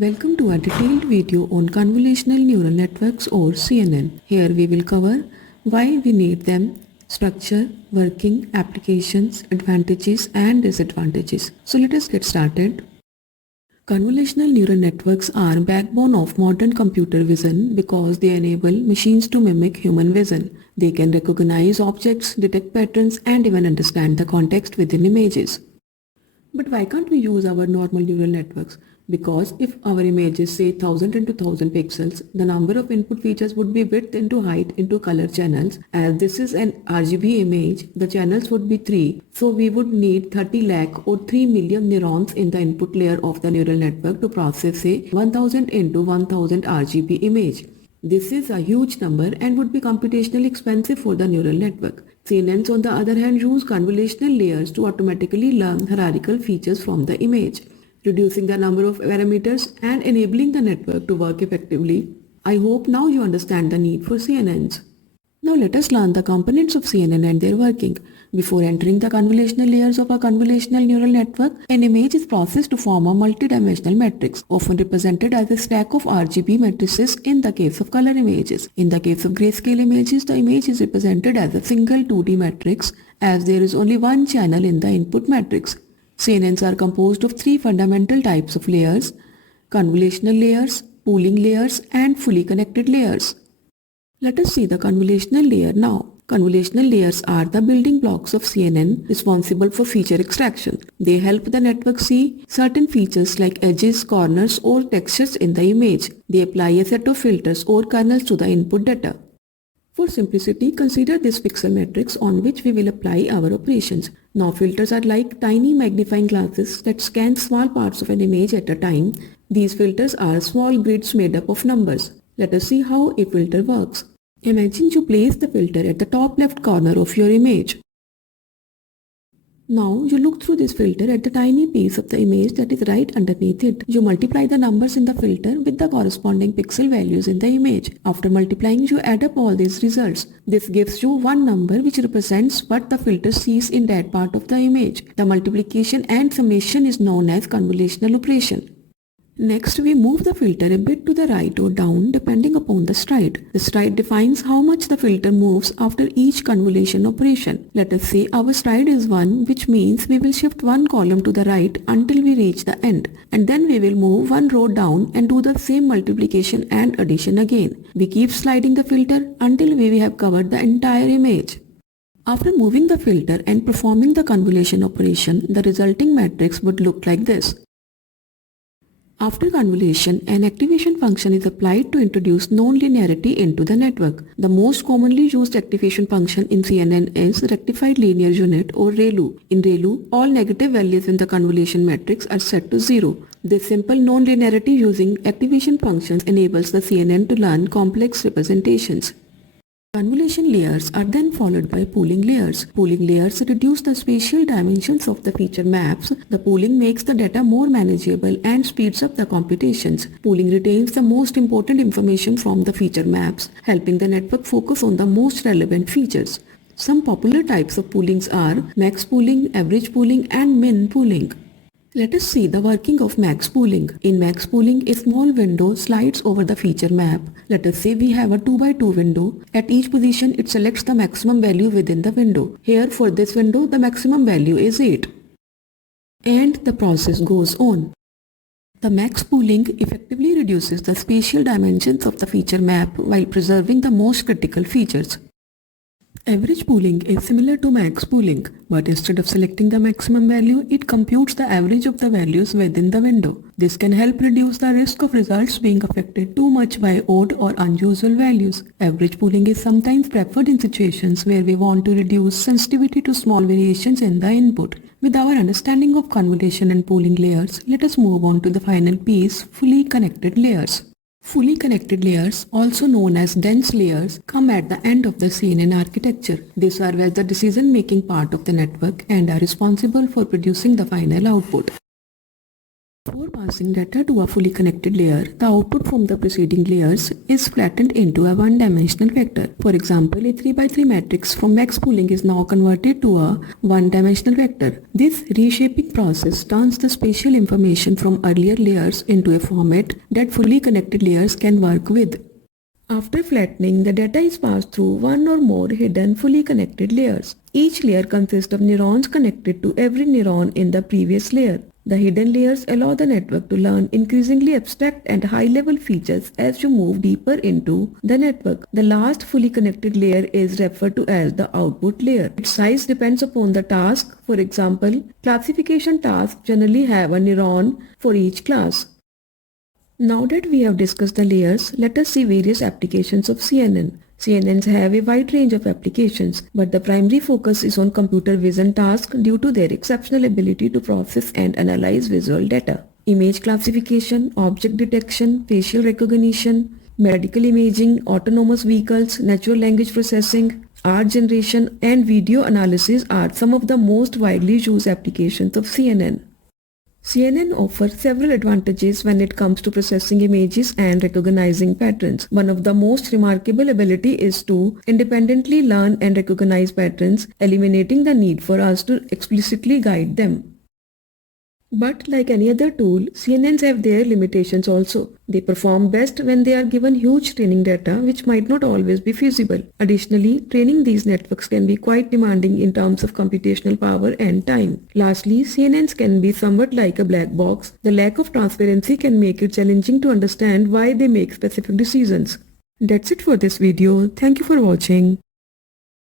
Welcome to a detailed video on Convolutional Neural Networks or CNN. Here we will cover why we need them, structure, working, applications, advantages and disadvantages. So let us get started. Convolutional neural networks are backbone of modern computer vision because they enable machines to mimic human vision. They can recognize objects, detect patterns and even understand the context within images. But why can't we use our normal neural networks? Because if our image is say 1000 into 1000 pixels, the number of input features would be width into height into color channels. As this is an RGB image, the channels would be 3. So we would need 30 lakh or 3 million neurons in the input layer of the neural network to process say 1000 into 1000 RGB image. This is a huge number and would be computationally expensive for the neural network. CNNs on the other hand use convolutional layers to automatically learn hierarchical features from the image, reducing the number of parameters and enabling the network to work effectively. I hope now you understand the need for CNNs. Now let us learn the components of CNN and their working. Before entering the convolutional layers of a convolutional neural network, an image is processed to form a multidimensional matrix, often represented as a stack of RGB matrices in the case of color images. In the case of grayscale images, the image is represented as a single 2D matrix as there is only one channel in the input matrix. CNNs are composed of three fundamental types of layers: convolutional layers, pooling layers, and fully connected layers. Let us see the convolutional layer now. Convolutional layers are the building blocks of CNN responsible for feature extraction. They help the network see certain features like edges, corners, or textures in the image. They apply a set of filters or kernels to the input data. For simplicity, consider this pixel matrix on which we will apply our operations. Now filters are like tiny magnifying glasses that scan small parts of an image at a time. These filters are small grids made up of numbers. Let us see how a filter works. Imagine you place the filter at the top left corner of your image. Now you look through this filter at the tiny piece of the image that is right underneath it. You multiply the numbers in the filter with the corresponding pixel values in the image. After multiplying, you add up all these results. This gives you one number which represents what the filter sees in that part of the image. The multiplication and summation is known as convolutional operation. Next, we move the filter a bit to the right or down depending upon the stride. The stride defines how much the filter moves after each convolution operation. Let us say our stride is 1, which means we will shift one column to the right until we reach the end. And then we will move one row down and do the same multiplication and addition again. We keep sliding the filter until we have covered the entire image. After moving the filter and performing the convolution operation, the resulting matrix would look like this. After convolution, an activation function is applied to introduce nonlinearity into the network. The most commonly used activation function in CNN is rectified linear unit or ReLU. In ReLU, all negative values in the convolution matrix are set to 0. This simple nonlinearity using activation functions enables the CNN to learn complex representations. Convolution layers are then followed by pooling layers. Pooling layers reduce the spatial dimensions of the feature maps. The pooling makes the data more manageable and speeds up the computations. Pooling retains the most important information from the feature maps, helping the network focus on the most relevant features. Some popular types of poolings are max pooling, average pooling, and min pooling. Let us see the working of max pooling. In max pooling, a small window slides over the feature map. Let us say we have a 2x2 window. At each position, it selects the maximum value within the window. Here for this window, the maximum value is 8. And the process goes on. The max pooling effectively reduces the spatial dimensions of the feature map while preserving the most critical features. Average pooling is similar to max pooling, but instead of selecting the maximum value, it computes the average of the values within the window. This can help reduce the risk of results being affected too much by odd or unusual values. Average pooling is sometimes preferred in situations where we want to reduce sensitivity to small variations in the input. With our understanding of convolution and pooling layers, let us move on to the final piece, fully connected layers. Fully connected layers, also known as dense layers, come at the end of the CNN architecture. They serve as the decision-making part of the network and are responsible for producing the final output. For passing data to a fully connected layer, the output from the preceding layers is flattened into a one-dimensional vector. For example, a 3 by 3 matrix from max pooling is now converted to a one-dimensional vector. This reshaping process turns the spatial information from earlier layers into a format that fully connected layers can work with. After flattening, the data is passed through one or more hidden fully connected layers. Each layer consists of neurons connected to every neuron in the previous layer. The hidden layers allow the network to learn increasingly abstract and high-level features as you move deeper into the network. The last fully connected layer is referred to as the output layer. Its size depends upon the task. For example, classification tasks generally have a neuron for each class. Now that we have discussed the layers, let us see various applications of CNN. CNNs have a wide range of applications, but the primary focus is on computer vision tasks due to their exceptional ability to process and analyze visual data. Image classification, object detection, facial recognition, medical imaging, autonomous vehicles, natural language processing, art generation, and video analysis are some of the most widely used applications of CNN. CNN offers several advantages when it comes to processing images and recognizing patterns. One of the most remarkable ability is to independently learn and recognize patterns, eliminating the need for us to explicitly guide them. But like any other tool, CNNs have their limitations also. They perform best when they are given huge training data, which might not always be feasible. Additionally, training these networks can be quite demanding in terms of computational power and time. Lastly, CNNs can be somewhat like a black box. The lack of transparency can make it challenging to understand why they make specific decisions. That's it for this video. Thank you for watching.